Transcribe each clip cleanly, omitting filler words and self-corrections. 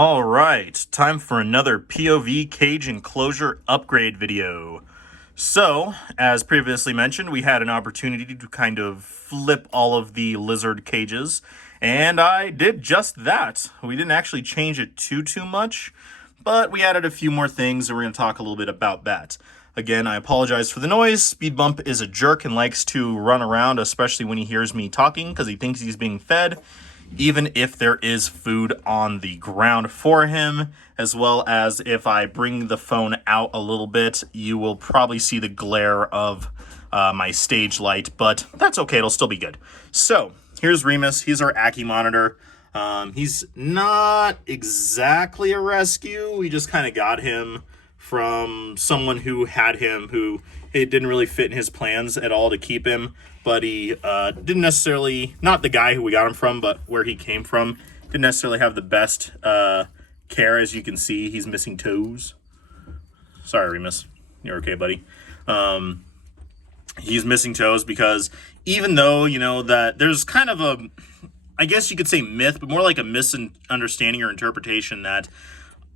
All right, time for another POV cage enclosure upgrade video. So, as previously mentioned, we had an opportunity to kind of flip all of the lizard cages, and I did just that. We didn't actually change it too much, but we added a few more things, and we're going to talk a little bit about that. Again, I apologize for the noise. Speed Bump is a jerk and likes to run around, especially when he hears me talking, because he thinks he's being fed, even if there is food on the ground for him, as well as if I bring the phone out a little bit, you will probably see the glare of my stage light, but that's okay, it'll still be good. So, here's Remus, he's our Ackie monitor. He's not exactly a rescue, we just kind of got him from someone who had him, who it didn't really fit in his plans at all to keep him, but he didn't necessarily, not the guy who we got him from, but where he came from, didn't necessarily have the best care. As you can see, he's missing toes. Sorry, Remus. You're okay, buddy. He's missing toes because even though, you know, that there's kind of a, I guess you could say myth, but more like a misunderstanding or interpretation that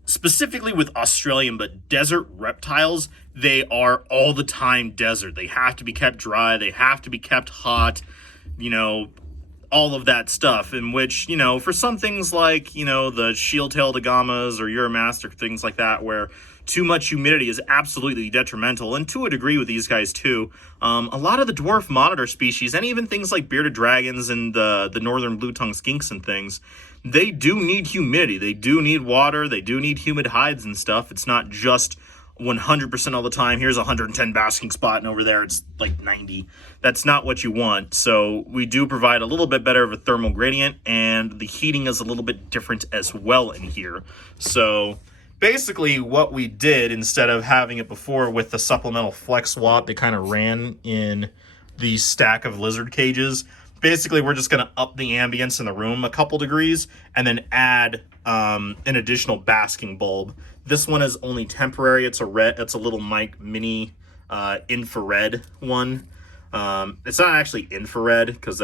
specifically with Australian, but desert reptiles, they are all the time desert. They have to be kept dry. They have to be kept hot, you know, all of that stuff. In which, you know, for some things like, you know, the shield-tailed agamas or Euramaster, things like that, where too much humidity is absolutely detrimental, and to a degree with these guys too. A lot of the dwarf monitor species, and even things like bearded dragons and the northern blue-tongued skinks and things, they do need humidity, they do need water, they do need humid hides and stuff. It's not just 100% all the time. Here's a 110 basking spot, and over there it's like 90. That's not what you want. So we do provide a little bit better of a thermal gradient, and the heating is a little bit different as well in here. So basically what we did, instead of having it before with the supplemental flex watt that kind of ran in the stack of lizard cages, basically we're just going to up the ambience in the room a couple degrees and then add an additional basking bulb. This one is only temporary. It's a little mini infrared one. It's not actually infrared because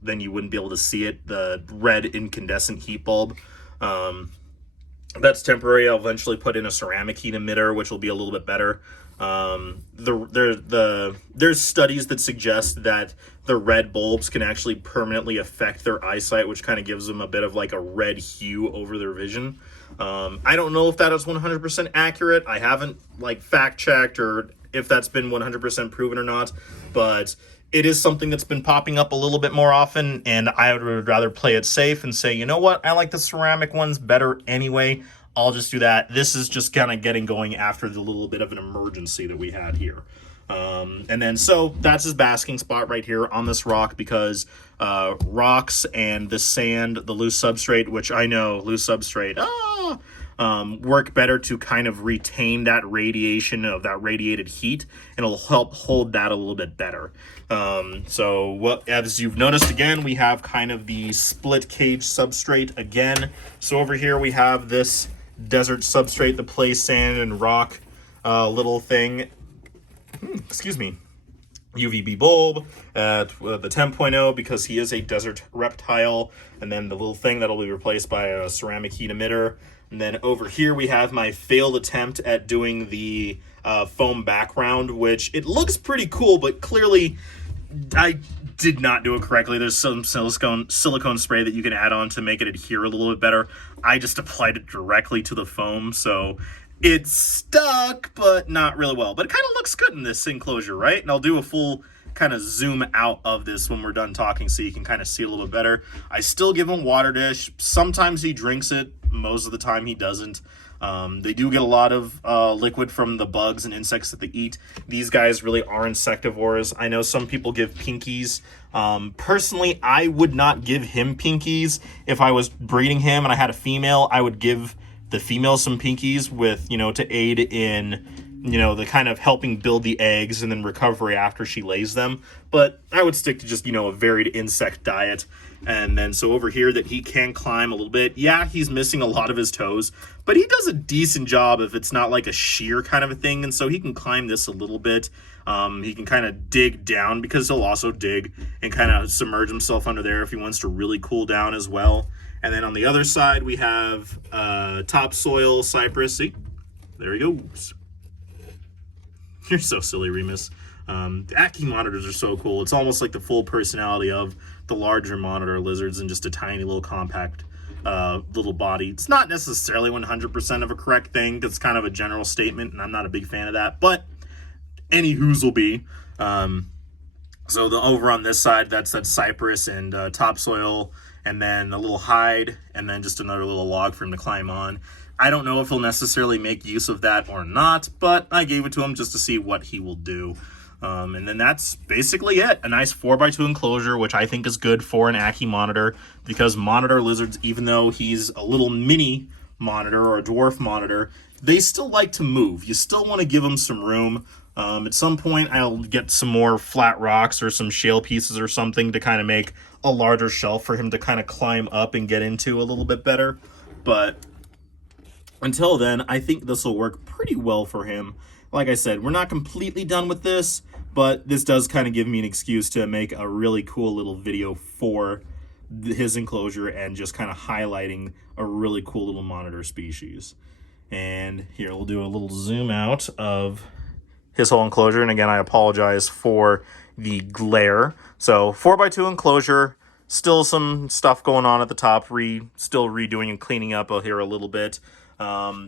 then you wouldn't be able to see it. The red incandescent heat bulb. That's temporary. I'll eventually put in a ceramic heat emitter, which will be a little bit better. There's studies that suggest that the red bulbs can actually permanently affect their eyesight, which kind of gives them a bit of like a red hue over their vision. I don't know if that is 100% accurate. I haven't like fact checked or if that's been 100% proven or not, but it is something that's been popping up a little bit more often, and I would rather play it safe and say, you know what, I like the ceramic ones better anyway. I'll just do that. This is just kind of getting going after the little bit of an emergency that we had here. And then, so that's his basking spot right here on this rock, because rocks and the sand, the loose substrate, which I know, loose substrate, work better to kind of retain that radiation of that radiated heat, and it'll help hold that a little bit better. So as you've noticed, again, we have kind of the split cage substrate again. So over here we have this desert substrate, the play sand and rock little thing. Excuse me. UVB bulb at the 10.0 because he is a desert reptile, and then the little thing that'll be replaced by a ceramic heat emitter. And then over here we have my failed attempt at doing the foam background, which it looks pretty cool, but clearly I did not do it correctly. There's some silicone spray that you can add on to make it adhere a little bit better. I just applied it directly to the foam, so it's stuck, but not really well. But it kind of looks good in this enclosure, right? And I'll do a full kind of zoom out of this when we're done talking so you can kind of see a little bit better. I still give him water dish. Sometimes he drinks it. Most of the time he doesn't. They do get a lot of liquid from the bugs and insects that they eat. These guys really are insectivores. I know some people give pinkies. Personally, I would not give him pinkies. If I was breeding him and I had a female, I would give the female some pinkies with, you know, to aid in, you know, the kind of helping build the eggs and then recovery after she lays them. But I would stick to just, you know, a varied insect diet. And then so over here that he can climb a little bit. Yeah, he's missing a lot of his toes, but he does a decent job if it's not like a sheer kind of a thing. And so he can climb this a little bit. He can kind of dig down because he'll also dig and kind of submerge himself under there if he wants to really cool down as well. And then on the other side, we have topsoil cypress. See, there he goes. You're so silly, Remus. The Ackie monitors are so cool. It's almost like the full personality of the larger monitor lizards and just a tiny little compact little body. It's not necessarily 100% of a correct thing. That's kind of a general statement, and I'm not a big fan of that. But any who's will be. So the over on this side, that's cypress and topsoil, and then a little hide, and then just another little log for him to climb on. I don't know if he'll necessarily make use of that or not, but I gave it to him just to see what he will do. And then that's basically it. A nice 4x2 enclosure, which I think is good for an Ackie monitor, because monitor lizards, even though he's a little mini monitor or a dwarf monitor, they still like to move. You still want to give them some room. At some point, I'll get some more flat rocks or some shale pieces or something to kind of make a larger shelf for him to kind of climb up and get into a little bit better. But until then, I think this will work pretty well for him. Like I said, we're not completely done with this, but this does kind of give me an excuse to make a really cool little video for his enclosure and just kind of highlighting a really cool little monitor species. And here, we'll do a little zoom out of his whole enclosure. And again, I apologize for the glare. So 4x2 enclosure, still some stuff going on at the top, still redoing and cleaning up here a little bit.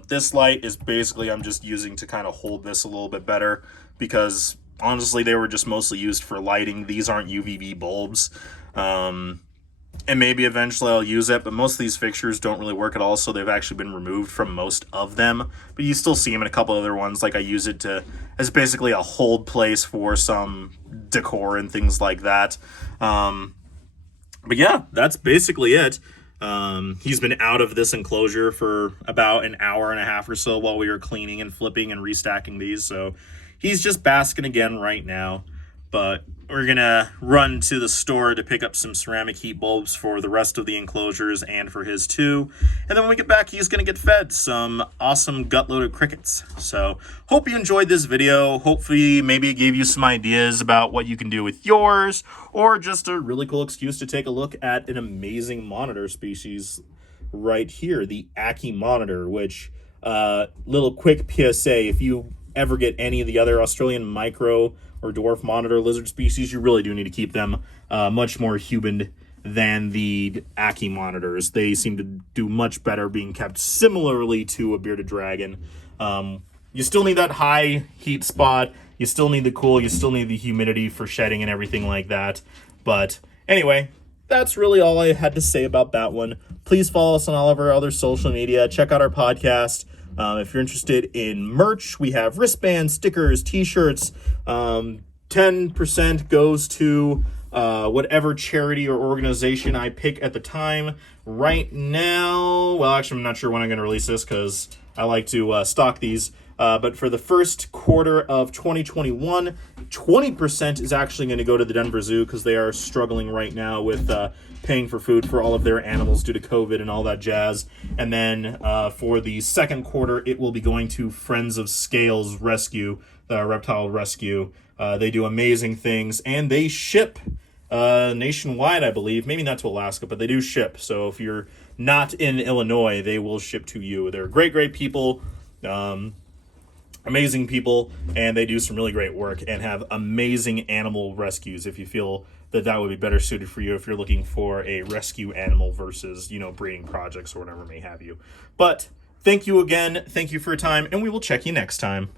This light is basically I'm just using to kind of hold this a little bit better, because honestly they were just mostly used for lighting. These aren't UVB bulbs. And maybe eventually I'll use it, but most of these fixtures don't really work at all, so they've actually been removed from most of them. But you still see them in a couple other ones. Like I use it as basically a hold place for some decor and things like that. But yeah, that's basically it. He's been out of this enclosure for about an hour and a half or so while we were cleaning and flipping and restacking these. So he's just basking again right now. But we're going to run to the store to pick up some ceramic heat bulbs for the rest of the enclosures and for his too. And then when we get back, he's going to get fed some awesome gut-loaded crickets. So hope you enjoyed this video. Hopefully maybe it gave you some ideas about what you can do with yours, or just a really cool excuse to take a look at an amazing monitor species right here, the Ackie monitor, which, little quick PSA, if you ever get any of the other Australian micro or dwarf monitor lizard species, you really do need to keep them much more humid than the Ackie monitors. They seem to do much better being kept similarly to a bearded dragon. You still need that high heat spot. You still need the cool. You still need the humidity for shedding and everything like that. But anyway, that's really all I had to say about that one. Please follow us on all of our other social media. Check out our podcast. If you're interested in merch, we have wristbands, stickers, t-shirts. 10% goes to whatever charity or organization I pick at the time. Right now, well, actually, I'm not sure when I'm going to release this because I like to stock these. But for the first quarter of 2021, 20% is actually going to go to the Denver Zoo because they are struggling right now with paying for food for all of their animals due to COVID and all that jazz. And then for the second quarter, it will be going to Friends of Scales Rescue, the reptile rescue. They do amazing things, and they ship nationwide, I believe. Maybe not to Alaska, but they do ship. So if you're not in Illinois, they will ship to you. They're great, great people. Amazing people, and they do some really great work and have amazing animal rescues if you feel that that would be better suited for you if you're looking for a rescue animal versus, breeding projects or whatever may have you. But thank you again. Thank you for your time, and we will check you next time.